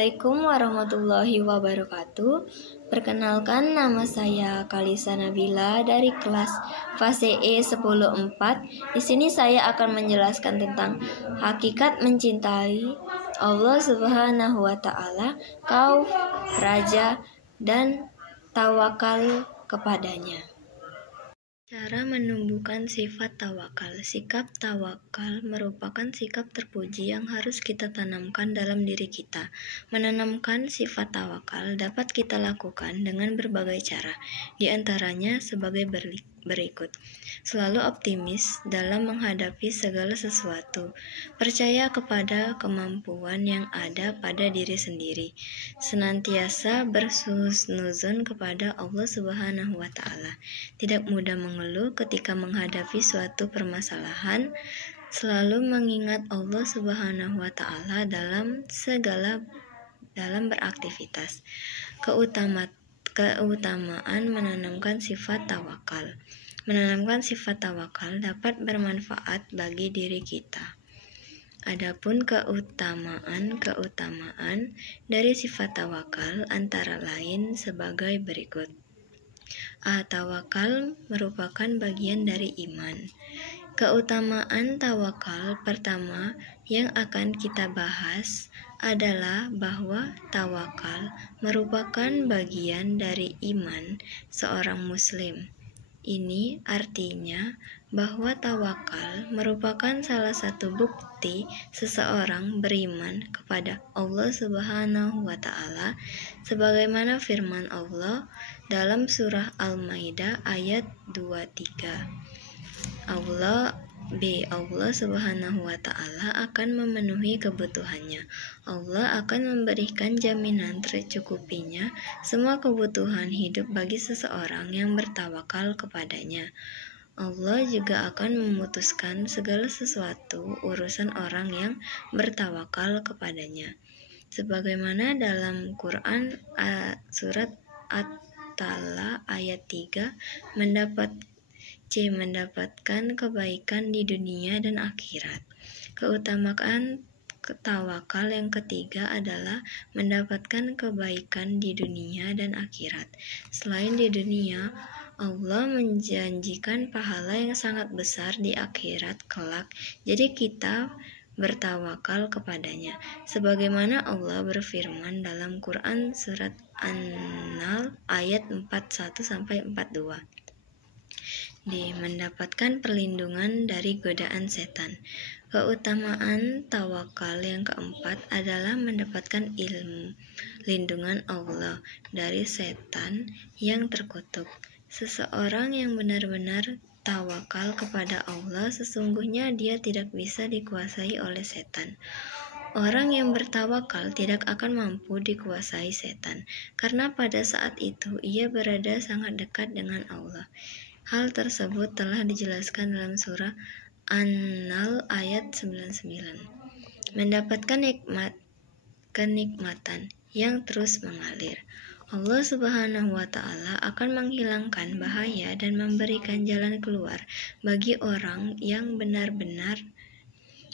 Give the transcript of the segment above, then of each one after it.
Assalamualaikum warahmatullahi wabarakatuh. Perkenalkan, nama saya Kalisa Nabila dari kelas fase E 10-4. Di sini saya akan menjelaskan tentang hakikat mencintai Allah Subhanahu wa taala, khauf, raja, dan tawakal kepadanya. Cara menumbuhkan sifat tawakal. Sikap tawakal merupakan sikap terpuji yang harus kita tanamkan dalam diri kita. Menanamkan sifat tawakal dapat kita lakukan dengan berbagai cara, di antaranya sebagai berikut. Selalu optimis dalam menghadapi segala sesuatu. Percaya kepada kemampuan yang ada pada diri sendiri. Senantiasa berhusnuzon kepada Allah Subhanahu wa taala. Tidak mudah mengeluh ketika menghadapi suatu permasalahan, selalu mengingat Allah Subhanahu wa taala dalam beraktivitas. Keutamaan menanamkan sifat tawakal. Menanamkan sifat tawakal dapat bermanfaat bagi diri kita. Adapun keutamaan dari sifat tawakal antara lain sebagai berikut. Tawakal merupakan bagian dari iman. Keutamaan tawakal pertama yang akan kita bahas adalah bahwa tawakal merupakan bagian dari iman seorang muslim. Ini artinya bahwa tawakal merupakan salah satu bukti seseorang beriman kepada Allah Subhanahu wa taala, sebagaimana firman Allah dalam surah Al-Maidah ayat 23. Allah Subhanahu wa taala akan memenuhi kebutuhannya. Allah akan memberikan jaminan tercukupinya semua kebutuhan hidup bagi seseorang yang bertawakal kepadanya. Allah juga akan memutuskan segala sesuatu urusan orang yang bertawakal kepadanya. Sebagaimana dalam Quran surat At-Talaq ayat 3 mendapatkan kebaikan di dunia dan akhirat. Keutamaan tawakal yang ketiga adalah mendapatkan kebaikan di dunia dan akhirat. Selain di dunia, Allah menjanjikan pahala yang sangat besar di akhirat kelak. Jadi kita bertawakal kepadanya. Sebagaimana Allah berfirman dalam Quran surat An-Nahl ayat 41-42. Mendapatkan perlindungan dari godaan setan. Keutamaan tawakal yang keempat adalah mendapatkan lindungan Allah dari setan yang terkutuk. Seseorang yang benar-benar tawakal kepada Allah, sesungguhnya dia tidak bisa dikuasai oleh setan. Orang yang bertawakal tidak akan mampu dikuasai setan, karena pada saat itu ia berada sangat dekat dengan Allah. Hal tersebut telah dijelaskan dalam surah An-Nahl ayat 99. Mendapatkan kenikmatan yang terus mengalir. Allah Subhanahu wa taala akan menghilangkan bahaya dan memberikan jalan keluar bagi orang yang benar-benar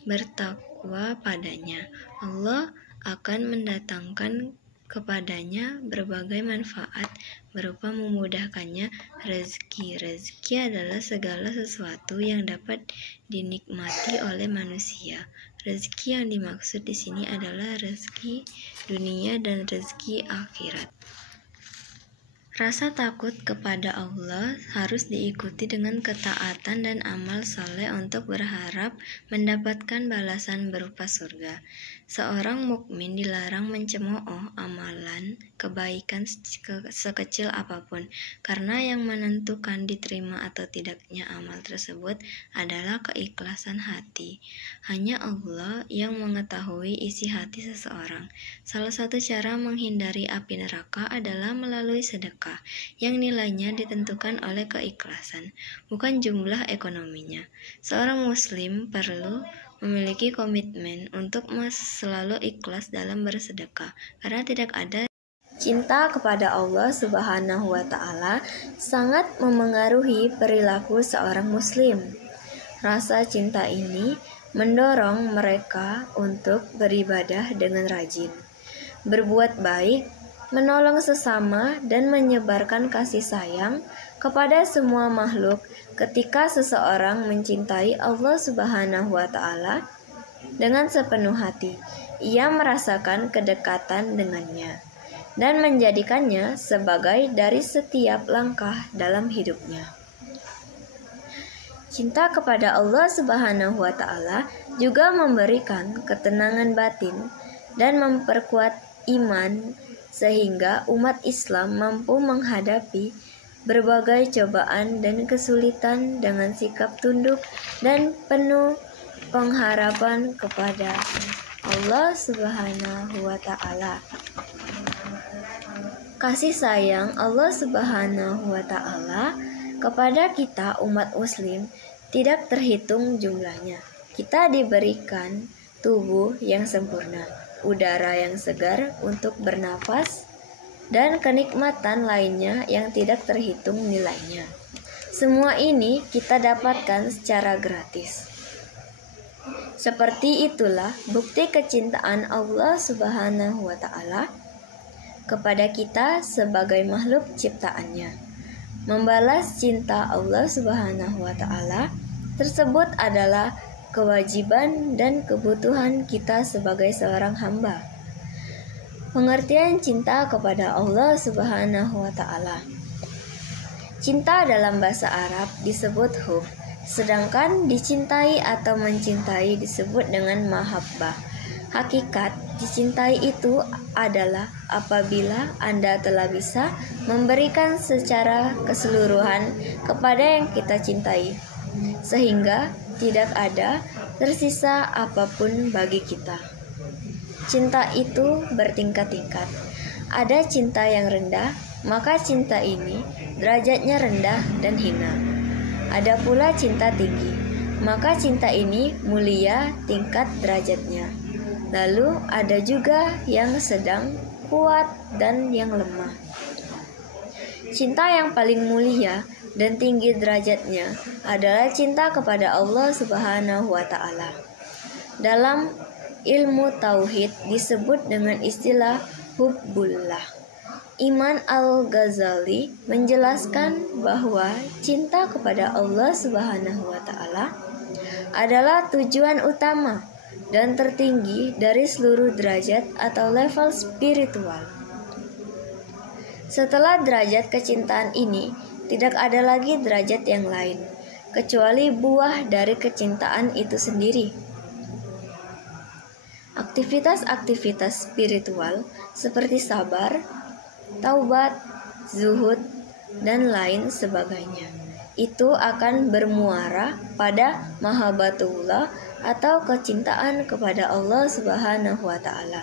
bertakwa padanya. Allah akan mendatangkan kepadanya berbagai manfaat berupa memudahkannya rezeki. Rezeki adalah segala sesuatu yang dapat dinikmati oleh manusia. Rezeki yang dimaksud di sini adalah rezeki dunia dan rezeki akhirat. Rasa takut kepada Allah harus diikuti dengan ketaatan dan amal saleh untuk berharap mendapatkan balasan berupa surga. Seorang mukmin dilarang mencemooh amalan kebaikan sekecil apapun, karena yang menentukan diterima atau tidaknya amal tersebut adalah keikhlasan hati. Hanya Allah yang mengetahui isi hati seseorang. Salah satu cara menghindari api neraka adalah melalui sedekah, yang nilainya ditentukan oleh keikhlasan, bukan jumlah ekonominya. Seorang muslim perlu memiliki komitmen untuk selalu ikhlas dalam bersedekah, karena tidak ada cinta kepada Allah Subhanahu wa taala sangat memengaruhi perilaku seorang muslim. Rasa cinta ini mendorong mereka untuk beribadah dengan rajin. berbuat baik, menolong sesama, dan menyebarkan kasih sayang kepada semua makhluk. Ketika seseorang mencintai Allah Subhanahu wa Ta'ala dengan sepenuh hati, ia merasakan kedekatan dengannya dan menjadikannya sebagai dari setiap langkah dalam hidupnya. Cinta kepada Allah Subhanahu wa Ta'ala juga memberikan ketenangan batin dan memperkuat iman, sehingga umat Islam mampu menghadapi berbagai cobaan dan kesulitan dengan sikap tunduk dan penuh pengharapan kepada Allah Subhanahu wa Ta'ala. Kasih sayang Allah Subhanahu wa Ta'ala kepada kita umat muslim tidak terhitung jumlahnya. Kita diberikan tubuh yang sempurna, udara yang segar untuk bernafas, dan kenikmatan lainnya yang tidak terhitung nilainya. Semua ini kita dapatkan secara gratis. Seperti itulah bukti kecintaan Allah Subhanahu wa Ta'ala kepada kita sebagai makhluk ciptaannya. Membalas cinta Allah Subhanahu wa Ta'ala tersebut adalah kewajiban dan kebutuhan kita sebagai seorang hamba. Pengertian cinta kepada Allah Subhanahu wa Ta'ala. Cinta dalam bahasa Arab disebut hub, sedangkan dicintai atau mencintai disebut dengan mahabbah. Hakikat dicintai itu adalah apabila Anda telah bisa memberikan secara keseluruhan kepada yang kita cintai, sehingga tidak ada tersisa apapun bagi kita. Cinta itu bertingkat-tingkat. Ada cinta yang rendah, maka cinta ini derajatnya rendah dan hina. Ada pula cinta tinggi, maka cinta ini mulia tingkat derajatnya. Lalu ada juga yang sedang, kuat, dan yang lemah. Cinta yang paling mulia dan tinggi derajatnya adalah cinta kepada Allah Subhanahu wa Ta'ala. Dalam ilmu tauhid disebut dengan istilah hubbullah. Imam Al-Ghazali menjelaskan bahwa cinta kepada Allah Subhanahu wa Ta'ala adalah tujuan utama dan tertinggi dari seluruh derajat atau level spiritual. Setelah derajat kecintaan ini, tidak ada lagi derajat yang lain, kecuali buah dari kecintaan itu sendiri. Aktivitas-aktivitas spiritual seperti sabar, taubat, zuhud, dan lain sebagainya itu akan bermuara pada mahabbatullah atau kecintaan kepada Allah Subhanahu wa Ta'ala.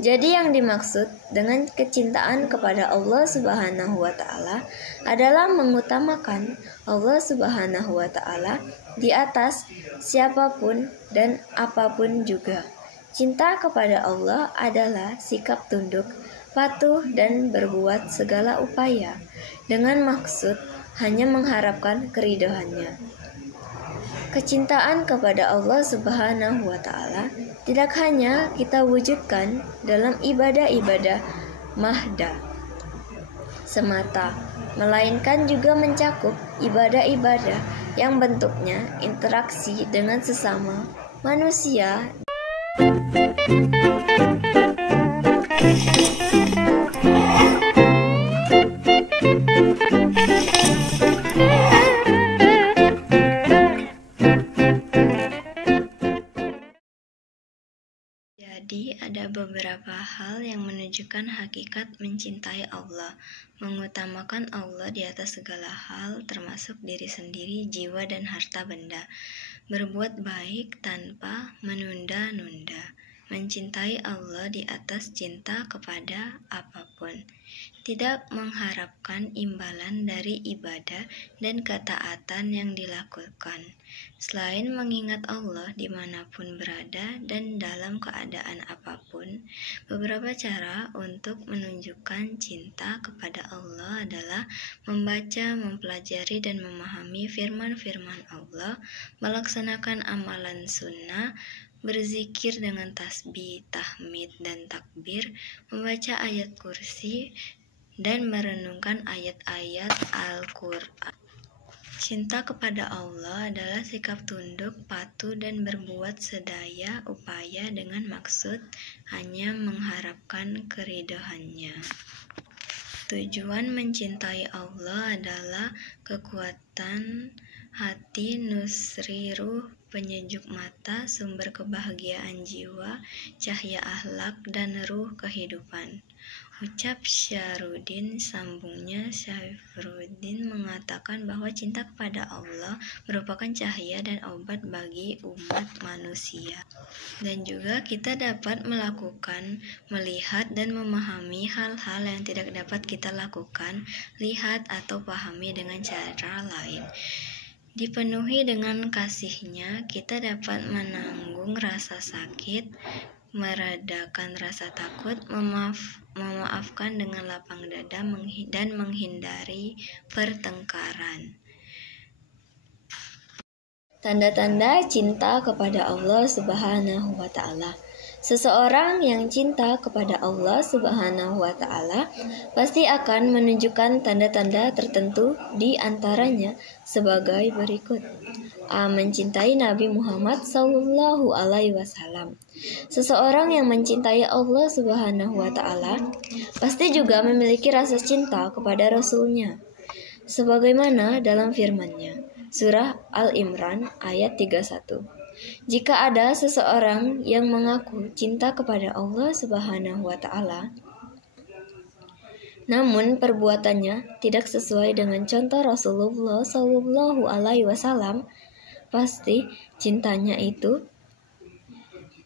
Jadi yang dimaksud dengan kecintaan kepada Allah Subhanahu wa Ta'ala adalah mengutamakan Allah Subhanahu wa Ta'ala di atas siapapun dan apapun juga. Cinta kepada Allah adalah sikap tunduk, patuh, dan berbuat segala upaya dengan maksud hanya mengharapkan keridhoannya. Kecintaan kepada Allah Subhanahu wa Ta'ala tidak hanya kita wujudkan dalam ibadah-ibadah mahda semata, melainkan juga mencakup ibadah-ibadah yang bentuknya interaksi dengan sesama manusia. Jadi ada beberapa hal yang menunjukkan hakikat mencintai Allah, mengutamakan Allah di atas segala hal termasuk diri sendiri, jiwa, dan harta benda. Berbuat baik tanpa menunda-nunda. Mencintai Allah di atas cinta kepada apapun. Tidak mengharapkan imbalan dari ibadah dan ketaatan yang dilakukan, selain mengingat Allah dimanapun berada dan dalam keadaan apapun. Beberapa cara untuk menunjukkan cinta kepada Allah adalah membaca, mempelajari, dan memahami firman-firman Allah, melaksanakan amalan sunnah, berzikir dengan tasbih, tahmid, dan takbir, membaca ayat kursi, dan merenungkan ayat-ayat Al-Quran. Cinta kepada Allah adalah sikap tunduk, patuh, dan berbuat sedaya upaya dengan maksud hanya mengharapkan keridhaan-Nya. Tujuan mencintai Allah adalah kekuatan hati, nusri ruh, penyejuk mata, sumber kebahagiaan jiwa, cahaya akhlak, dan ruh kehidupan. Ucap Syarudin, sambungnya Syafruddin mengatakan bahwa cinta kepada Allah merupakan cahaya dan obat bagi umat manusia. Dan juga kita dapat melakukan, melihat, dan memahami hal-hal yang tidak dapat kita lakukan, lihat, atau pahami dengan cara lain. Dipenuhi dengan kasih-Nya, kita dapat menanggung rasa sakit, meredakan rasa takut, memaafkan dengan lapang dada, dan menghindari pertengkaran. Tanda-tanda cinta kepada Allah Subhanahu wa Ta'ala. Seseorang yang cinta kepada Allah Subhanahu wa Ta'ala pasti akan menunjukkan tanda-tanda tertentu, di antaranya sebagai berikut. A. Mencintai Nabi Muhammad Sallallahu Alaihi Wasallam. Seseorang yang mencintai Allah Subhanahu wa Ta'ala pasti juga memiliki rasa cinta kepada Rasul-Nya, sebagaimana dalam firman-Nya, Surah Al-Imran ayat 31. Jika ada seseorang yang mengaku cinta kepada Allah Subhanahu wa Ta'ala, namun perbuatannya tidak sesuai dengan contoh Rasulullah Sallallahu Alaihi Wasallam, pasti cintanya itu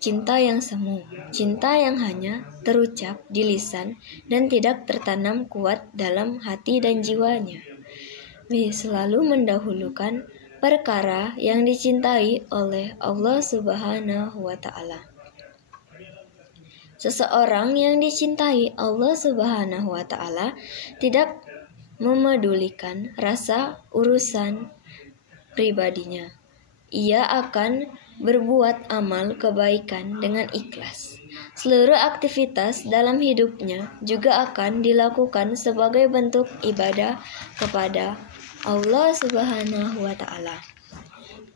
cinta yang semu, cinta yang hanya terucap di lisan dan tidak tertanam kuat dalam hati dan jiwanya. B. Selalu mendahulukan perkara yang dicintai oleh Allah Subhanahu wa Ta'ala. Seseorang yang dicintai Allah Subhanahu wa Ta'ala tidak memedulikan rasa urusan pribadinya. Ia akan berbuat amal kebaikan dengan ikhlas. Seluruh aktivitas dalam hidupnya juga akan dilakukan sebagai bentuk ibadah kepada Allah Subhanahu wa Ta'ala.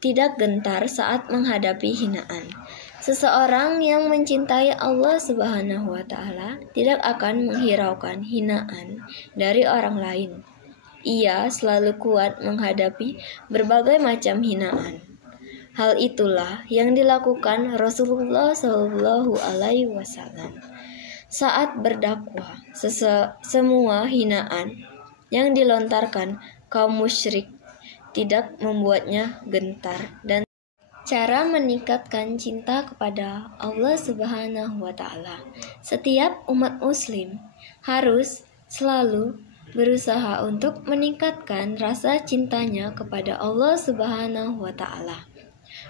Tidak gentar saat menghadapi hinaan. Seseorang yang mencintai Allah Subhanahu wa Ta'ala tidak akan menghiraukan hinaan dari orang lain. Ia selalu kuat menghadapi berbagai macam hinaan. Hal itulah yang dilakukan Rasulullah Sallallahu Alaihi Wasallam saat berdakwah. Semua hinaan yang dilontarkan kaum musyrik tidak membuatnya gentar. Dan cara meningkatkan cinta kepada Allah Subhanahu wa Ta'ala. Setiap umat muslim harus selalu berusaha untuk meningkatkan rasa cintanya kepada Allah Subhanahu wa Ta'ala.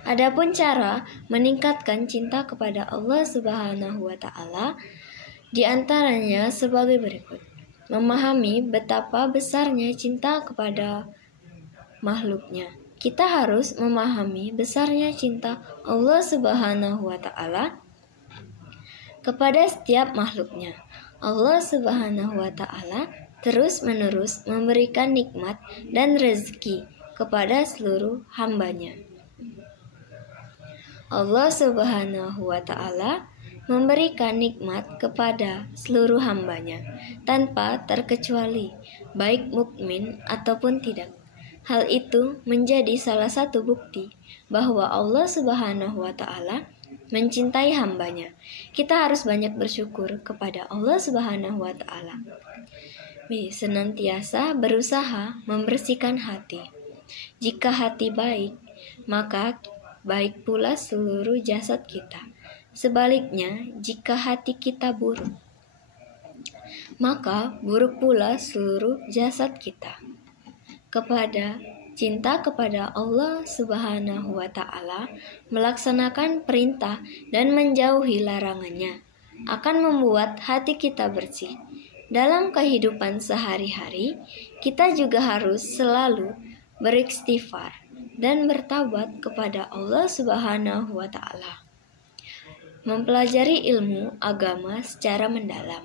Adapun cara meningkatkan cinta kepada Allah Subhanahu wa Ta'ala di antaranya sebagai berikut. Memahami betapa besarnya cinta kepada makhluknya. Kita harus memahami besarnya cinta Allah Subhanahu wa Ta'ala kepada setiap makhluknya. Allah Subhanahu wa Ta'ala terus-menerus memberikan nikmat dan rezeki kepada seluruh hamba-Nya. Allah Subhanahu wa Ta'ala memberikan nikmat kepada seluruh hamba-Nya tanpa terkecuali, baik mukmin ataupun tidak. Hal itu menjadi salah satu bukti bahwa Allah Subhanahu wa Ta'ala mencintai hamba-Nya. Kita harus banyak bersyukur kepada Allah Subhanahu wa Ta'ala. B. Senantiasa berusaha membersihkan hati. Jika hati baik, maka baik pula seluruh jasad kita. Sebaliknya, jika hati kita buruk, maka buruk pula seluruh jasad kita. Cinta kepada Allah Subhanahu wa Ta'ala, melaksanakan perintah dan menjauhi larangannya akan membuat hati kita bersih. Dalam kehidupan sehari-hari, kita juga harus selalu beristighfar dan bertaubat kepada Allah Subhanahu wa Ta'ala. mempelajari ilmu agama secara mendalam.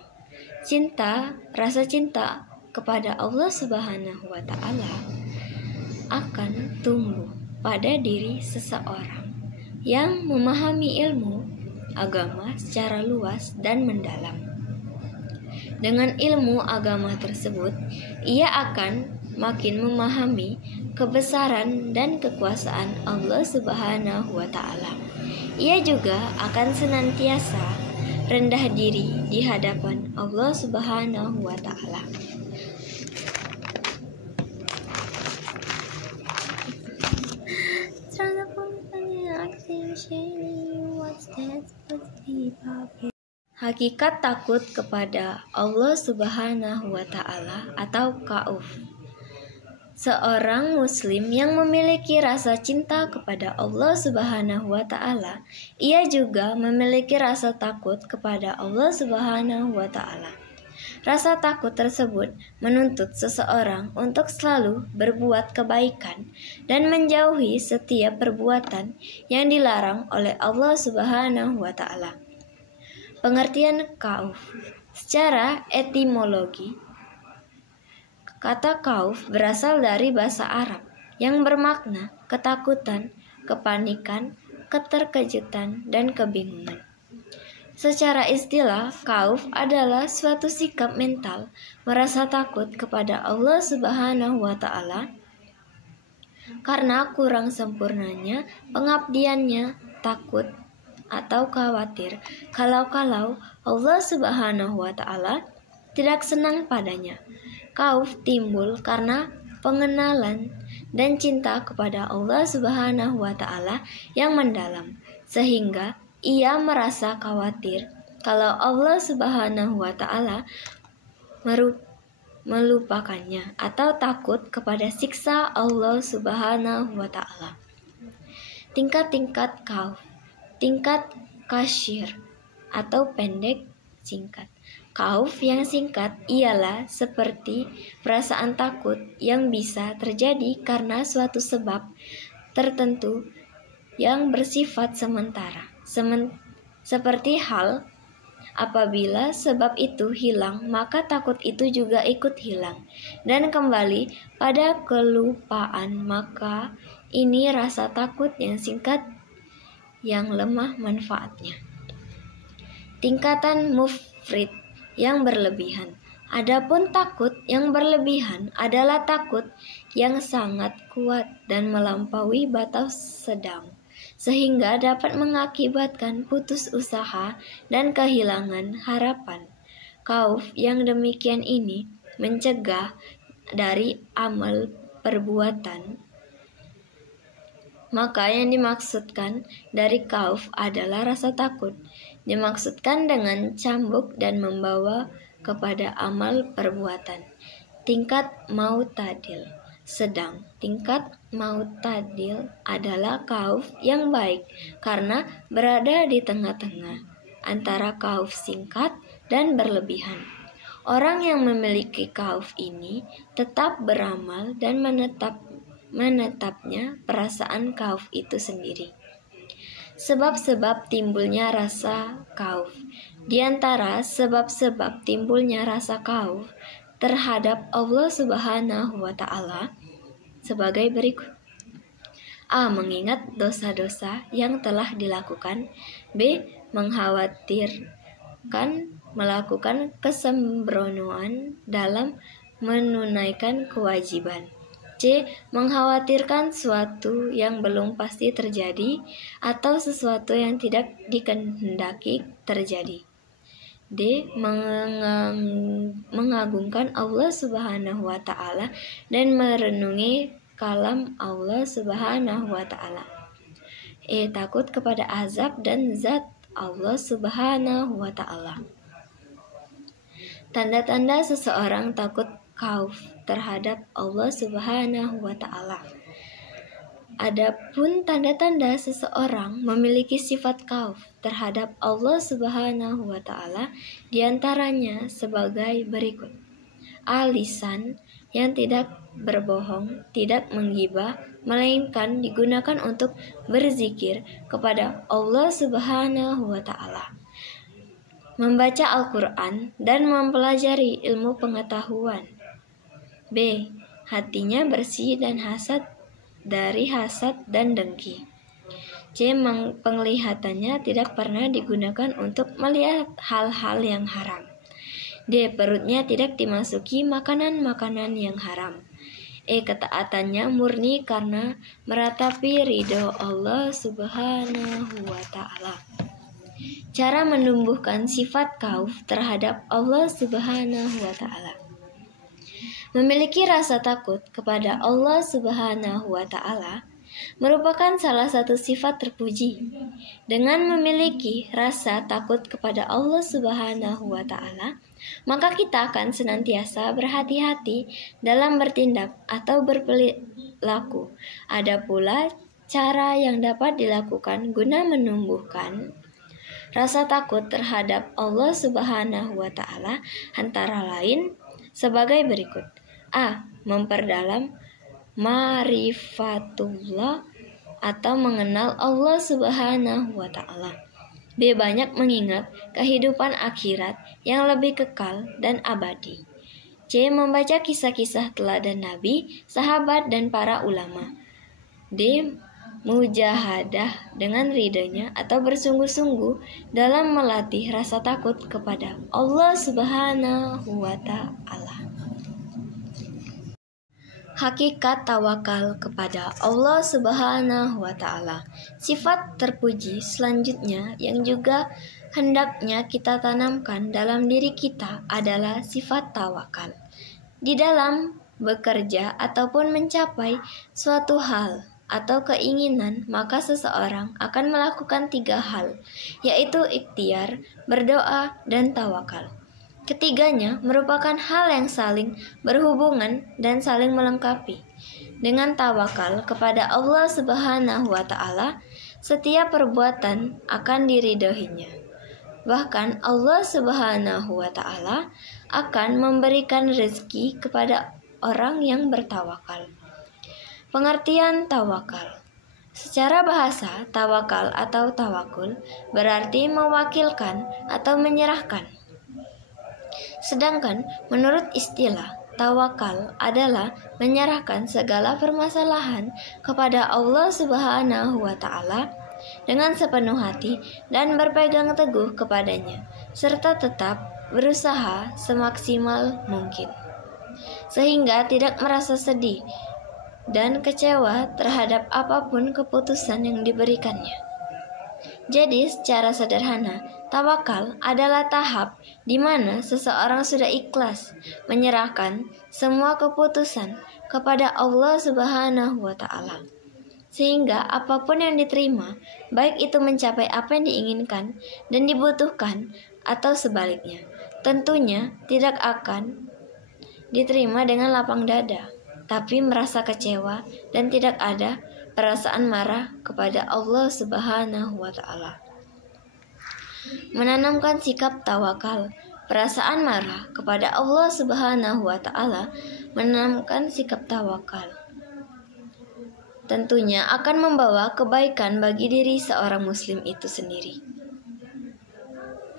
Rasa cinta kepada Allah Subhanahu wa Ta'ala akan tumbuh pada diri seseorang yang memahami ilmu agama secara luas dan mendalam. Dengan ilmu agama tersebut, ia akan makin memahami kebesaran dan kekuasaan Allah Subhanahu wa Ta'ala. Ia juga akan senantiasa rendah diri di hadapan Allah Subhanahu wa Ta'ala. Hakikat takut kepada Allah Subhanahu wa Ta'ala atau khauf. Seorang muslim yang memiliki rasa cinta kepada Allah Subhanahu wa Ta'ala, ia juga memiliki rasa takut kepada Allah Subhanahu wa Ta'ala. Rasa takut tersebut menuntut seseorang untuk selalu berbuat kebaikan dan menjauhi setiap perbuatan yang dilarang oleh Allah Subhanahu wa Ta'ala. Pengertian khauf. Secara etimologi, kata khauf berasal dari bahasa Arab yang bermakna ketakutan, kepanikan, keterkejutan, dan kebingungan. Secara istilah, khauf adalah suatu sikap mental merasa takut kepada Allah Subhanahu wa Ta'ala karena kurang sempurnanya pengabdiannya, takut atau khawatir kalau Allah Subhanahu wa Ta'ala tidak senang padanya. Khauf timbul karena pengenalan dan cinta kepada Allah Subhanahu wa Ta'ala yang mendalam, sehingga ia merasa khawatir kalau Allah Subhanahu wa Ta'ala melupakannya atau takut kepada siksa Allah Subhanahu wa Ta'ala. Tingkat-tingkat khauf. Tingkat kasyir atau pendek singkat. Khauf yang singkat ialah seperti perasaan takut yang bisa terjadi karena suatu sebab tertentu yang bersifat sementara. Seperti hal apabila sebab itu hilang, maka takut itu juga ikut hilang dan kembali pada kelupaan. Maka ini rasa takut yang singkat yang lemah manfaatnya. Tingkatan mufrid yang berlebihan. Adapun takut yang berlebihan adalah takut yang sangat kuat dan melampaui batas sedang, sehingga dapat mengakibatkan putus usaha dan kehilangan harapan. Khauf yang demikian ini mencegah dari amal perbuatan. Maka yang dimaksudkan dari khauf adalah rasa takut, dimaksudkan dengan cambuk dan membawa kepada amal perbuatan. Tingkat mautadil sedang. Tingkat mautadil adalah khauf yang baik karena berada di tengah-tengah antara khauf singkat dan berlebihan. Orang yang memiliki khauf ini tetap beramal dan menetapnya perasaan khauf itu sendiri. Sebab-sebab timbulnya rasa khauf. Di antara sebab-sebab timbulnya rasa khauf terhadap Allah Subhanahu wa Ta'ala sebagai berikut. A. Mengingat dosa-dosa yang telah dilakukan. B. Mengkhawatirkan melakukan kesembronoan dalam menunaikan kewajiban. C. Mengkhawatirkan sesuatu yang belum pasti terjadi atau sesuatu yang tidak dikehendaki terjadi. D. Mengagungkan Allah Subhanahu wa Ta'ala dan merenungi kalam Allah Subhanahu wa Ta'ala. E. Takut kepada azab dan zat Allah Subhanahu wa Ta'ala. Tanda-tanda seseorang takut khauf terhadap Allah Subhanahu wa Ta'ala. Adapun tanda-tanda seseorang memiliki sifat khauf terhadap Allah Subhanahu wa Ta'ala diantaranya sebagai berikut. A. Lisan yang tidak berbohong, tidak menggibah, melainkan digunakan untuk berzikir kepada Allah Subhanahu wa Ta'ala, membaca Al-Quran, dan mempelajari ilmu pengetahuan. B. Hatinya bersih dan dari hasad dan dengki. C. Penglihatannya tidak pernah digunakan untuk melihat hal-hal yang haram. D. Perutnya tidak dimasuki makanan-makanan yang haram. E. Ketaatannya murni karena meratapi ridho Allah Subhanahu wa Ta'ala. Cara menumbuhkan sifat khauf terhadap Allah Subhanahu wa Ta'ala. Memiliki rasa takut kepada Allah Subhanahu wa Ta'ala merupakan salah satu sifat terpuji. Dengan memiliki rasa takut kepada Allah Subhanahu wa Ta'ala, maka kita akan senantiasa berhati-hati dalam bertindak atau berperilaku. Ada pula cara yang dapat dilakukan guna menumbuhkan rasa takut terhadap Allah Subhanahu wa Ta'ala, antara lain sebagai berikut. A. Memperdalam ma'rifatullah atau mengenal Allah Subhanahu wa Ta'ala. B. Banyak mengingat kehidupan akhirat yang lebih kekal dan abadi. C. Membaca kisah-kisah teladan Nabi, sahabat, dan para ulama. D. Mujahadah dengan ridhonya atau bersungguh-sungguh dalam melatih rasa takut kepada Allah Subhanahu wa Ta'ala. Hakikat tawakal kepada Allah Subhanahu wa Ta'ala. Sifat terpuji selanjutnya yang juga hendaknya kita tanamkan dalam diri kita adalah sifat tawakal. Di dalam bekerja ataupun mencapai suatu hal atau keinginan, maka seseorang akan melakukan 3 hal, yaitu ikhtiar, berdoa, dan tawakal. Ketiganya merupakan hal yang saling berhubungan dan saling melengkapi. Dengan tawakal kepada Allah Subhanahu wa Ta'ala, setiap perbuatan akan diridhoinya. Bahkan Allah Subhanahu wa Ta'ala akan memberikan rezeki kepada orang yang bertawakal. Pengertian tawakal. Secara bahasa, tawakal atau tawakul berarti mewakilkan atau menyerahkan. Sedangkan menurut istilah, tawakal adalah menyerahkan segala permasalahan kepada Allah Subhanahu wa Ta'ala dengan sepenuh hati dan berpegang teguh kepadanya, serta tetap berusaha semaksimal mungkin, sehingga tidak merasa sedih dan kecewa terhadap apapun keputusan yang diberikannya. Jadi, secara sederhana, tawakal adalah tahap di mana seseorang sudah ikhlas menyerahkan semua keputusan kepada Allah Subhanahu wa Ta'ala, sehingga apapun yang diterima, baik itu mencapai apa yang diinginkan dan dibutuhkan atau sebaliknya, tentunya tidak akan diterima dengan lapang dada, tapi merasa kecewa dan tidak ada perasaan marah kepada Allah Subhanahu wa Ta'ala. Menanamkan sikap tawakal, perasaan marah kepada Allah Subhanahu wa Ta'ala, menanamkan sikap tawakal tentunya akan membawa kebaikan bagi diri seorang muslim itu sendiri.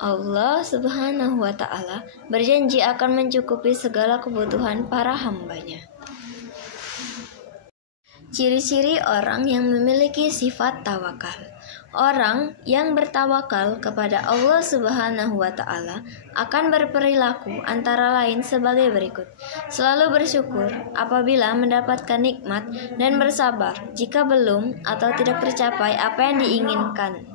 Allah Subhanahu wa Ta'ala berjanji akan mencukupi segala kebutuhan para hambanya. Ciri-ciri orang yang memiliki sifat tawakal. Orang yang bertawakal kepada Allah Subhanahu wa Ta'ala akan berperilaku antara lain sebagai berikut: selalu bersyukur apabila mendapatkan nikmat dan bersabar jika belum atau tidak tercapai apa yang diinginkan.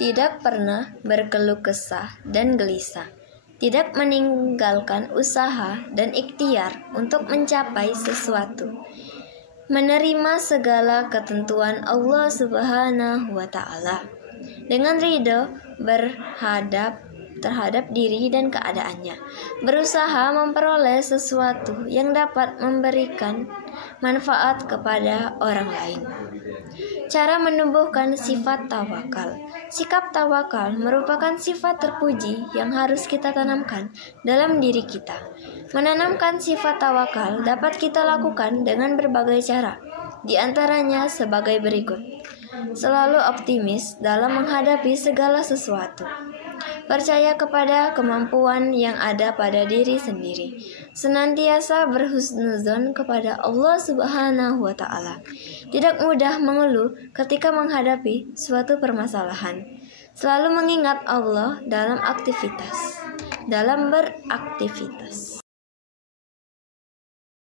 Tidak pernah berkeluh kesah dan gelisah. Tidak meninggalkan usaha dan ikhtiar untuk mencapai sesuatu. Menerima segala ketentuan Allah Subhanahu wa Ta'ala dengan ridho terhadap diri dan keadaannya, berusaha memperoleh sesuatu yang dapat memberikan manfaat kepada orang lain. Cara menumbuhkan sifat tawakal. Sikap tawakal merupakan sifat terpuji yang harus kita tanamkan dalam diri kita. Menanamkan sifat tawakal dapat kita lakukan dengan berbagai cara, di antaranya sebagai berikut. Selalu optimis dalam menghadapi segala sesuatu. Percaya kepada kemampuan yang ada pada diri sendiri. Senantiasa berhusnuzon kepada Allah Subhanahu wa Ta'ala. Tidak mudah mengeluh ketika menghadapi suatu permasalahan. Selalu mengingat Allah dalam beraktivitas.